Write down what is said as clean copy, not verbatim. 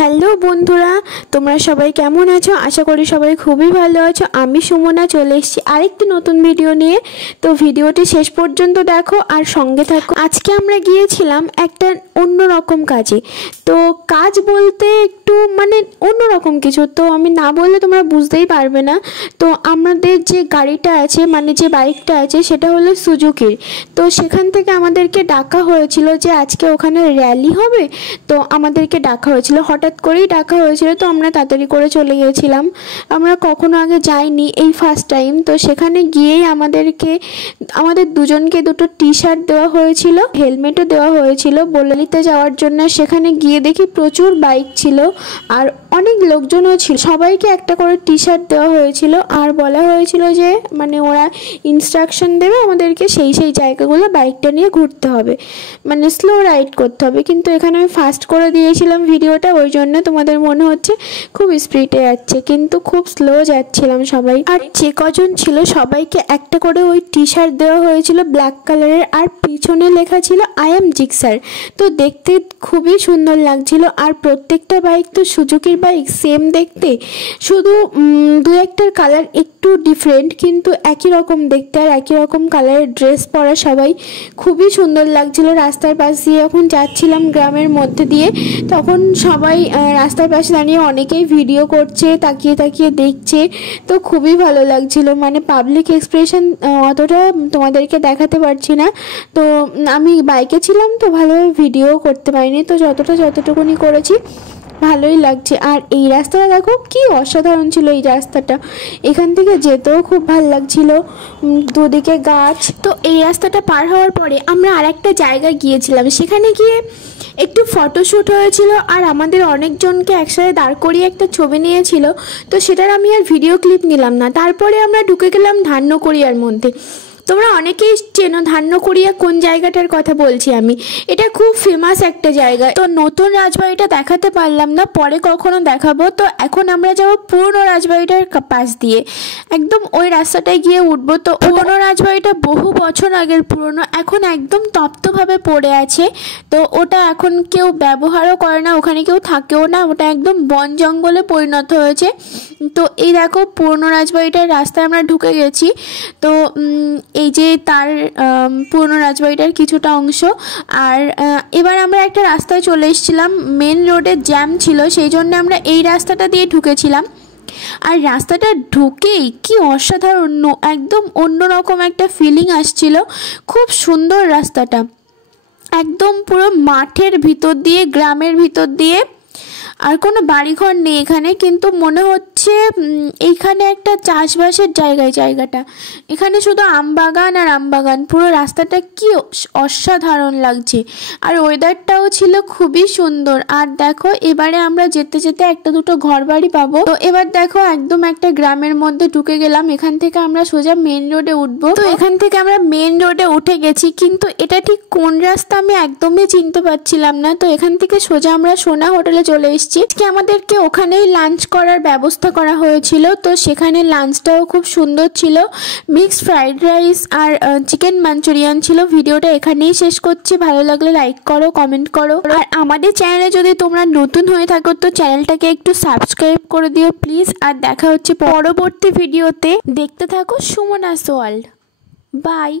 Hello বন্ধুরা, তোমরা সবাই কেমন আছো? আশা করি সবাই খুবই ভালো আছো। আমি সুমনা চলে এসেছি আরেকটি নতুন ভিডিও নিয়ে। তো ভিডিওটি শেষ পর্যন্ত দেখো আর সঙ্গে থাকো। আজকে আমরা গিয়েছিলাম একটা অন্যরকম কাজে। তো কাজ বলতে একটু অন্যরকম কিছু, তো আমি না বললে তোমরা বুঝতেই পারবে না। তো আমাদের যে গাড়িটা আছে, যে বাইকটা আছে, সেটা হলো সুজুকির। তো সেখান থেকে আমাদেরকে ডাকা হয়েছিল যে আজকে ওখানে র্যালি হবে। তো আমাদেরকে ডাকা হয়েছিল, হঠাৎ করেই ডাকা হয়েছিল। তো আমরা তাড়াতাড়ি করে চলে গিয়েছিলাম। আমরা কখনো আগে যাইনি, এই ফার্স্ট টাইম। তো সেখানে গিয়েই আমাদের দুজনকে দুটো টি শার্ট দেওয়া হয়েছিল, হেলমেটও দেওয়া হয়েছিল বলালিতে যাওয়ার জন্য। সেখানে গিয়ে দেখি প্রচুর বাইক ছিল আর অনেক লোকজনও ছিল। সবাইকে একটা করে টি শার্ট দেওয়া হয়েছিল আর বলা হয়েছিল যে ওরা ইনস্ট্রাকশন দেবে আমাদেরকে, সেই জায়গাগুলো বাইকটা নিয়ে ঘুরতে হবে, স্লো রাইড করতে হবে। কিন্তু এখানে আমি ফাস্ট করে দিয়েছিলাম ভিডিওটা, ওই জন্য তোমাদের মনে হচ্ছে খুব স্পিডে যাচ্ছে, কিন্তু খুব স্লো যাচ্ছিলাম সবাই। আর যে কজন ছিল সবাইকে একটা করে ওই টি শার্ট দেওয়া হয়েছিল ব্ল্যাক কালারের, আর পিছনে লেখা ছিল আই এম জিক্সার। তো দেখতে খুবই সুন্দর লাগছিল। আর প্রত্যেকটা বাইক তো সুজুকির বাইক, সেম দেখতে, শুধু দু একটার কালার একটু ডিফারেন্ট, কিন্তু একই রকম দেখতে আর একই রকম কালারের ড্রেস পরা সবাই। খুবই সুন্দর লাগছিল। রাস্তার পাশ দিয়ে যখন যাচ্ছিলাম গ্রামের মধ্যে দিয়ে, তখন সবাই রাস্তার পাশে দাঁড়িয়ে অনেকেই ভিডিও করছে, তাকিয়ে তাকিয়ে দেখছে। তো খুবই ভালো লাগছিল। পাবলিক এক্সপ্রেশন অতটা তোমাদেরকে দেখাতে পারছি না। তো আমি বাইকে ছিলাম, তো ভালোভাবে ভিডিও করতে পারিনি। তো যতটুকুনি করেছি ভালোই লাগছে। আর এই রাস্তাটা দেখো কি অসাধারণ ছিল এই রাস্তাটা, এখান থেকে যেতেও খুব ভালো লাগছিল, দুদিকে গাছ। তো এই রাস্তাটা পার হওয়ার পরে আমরা আরেকটা জায়গায় গিয়েছিলাম। সেখানে গিয়ে একটু ফটোশ্যুট হয়েছিল আর আমাদের অনেকজনকে একসাথে দাঁড় করিয়ে একটা ছবি নিয়েছিল। তো সেটার আমি আর ভিডিও ক্লিপ নিলাম না। তারপরে আমরা ঢুকে গেলাম ধান্যকুড়িয়ার মধ্যে। তোমরা অনেকেই চেনো ধান্যকুড়িয়া কোন জায়গাটার কথা বলছি আমি। এটা খুব ফেমাস একটা জায়গা। তো নতুন রাজবাড়িটা দেখাতে পারলাম না, পরে কখনো দেখাবো। তো এখন আমরা যাবো পুরনো রাজবাড়িটার পাশ দিয়ে, একদম ওই রাস্তাটায় গিয়ে উঠবো। তো পুরনো রাজবাড়িটা বহু বছর আগের পুরনো, এখন একদম তপ্তভাবে পড়ে আছে। তো ওটা এখন কেউ ব্যবহারও করে না, ওখানে কেউ থাকেও না, ওটা একদম বন জঙ্গলে পরিণত হয়েছে। তো এই দেখো পুরনো রাজবাড়িটার রাস্তায় আমরা ঢুকে গেছি। তো এই যে তার পুরনো রাজবাড়িটার কিছুটা অংশ। আর এবার আমরা একটা রাস্তায় চলে এসেছিলাম, মেন রোডে জ্যাম ছিল, সেই জন্য আমরা এই রাস্তাটা দিয়ে ঢুকেছিলাম। আর রাস্তাটা ঢুকেই কি অসাধারণ, একদম অন্যরকম একটা ফিলিং আসছিল। খুব সুন্দর রাস্তাটা, একদম পুরো মাঠের ভিতর দিয়ে, গ্রামের ভিতর দিয়ে। আর কোনো বাড়িঘর নেই এখানে, কিন্তু মনে হচ্ছে এইখানে একটা চাষবাসের জায়গাটা। এখানে শুধু আমবাগান আর আমবাগান, পুরো রাস্তাটা কি অসাধারণ লাগছে। আর ওয়েদারটাও ছিল খুবই সুন্দর। আর দেখো এবারে আমরা যেতে যেতে একটা দুটো ঘর বাড়ি পাবো। তো এবার দেখো একদম একটা গ্রামের মধ্যে ঢুকে গেলাম। এখান থেকে আমরা সোজা মেন রোডে উঠবো। তো এখান থেকে আমরা মেন রোডে উঠে গেছি, কিন্তু এটা ঠিক কোন রাস্তা আমি একদমই চিনতে পারছিলাম না। তো এখান থেকে সোজা আমরা সোনা হোটেলে চলে এসেছি। আমাদেরকে ওখানেই লাঞ্চ করার ব্যবস্থা করা হয়েছিল। তো সেখানে লাঞ্চটাও খুব সুন্দর ছিল, মিক্সড ফ্রাইড রাইস আর চিকেন মাঞ্চুরিয়ান ছিল। ভিডিওটা এখানেই শেষ করছি। ভালো লাগলে লাইক করো, কমেন্ট করো। আর আমাদের চ্যানেলে যদি তোমরা নতুন হয়ে থাকো তো চ্যানেলটাকে একটু সাবস্ক্রাইব করে দিও প্লিজ। আর দেখা হচ্ছে পরবর্তী ভিডিওতে। দেখতে থাকো সুমনাস ওয়ার্ল্ড। বাই।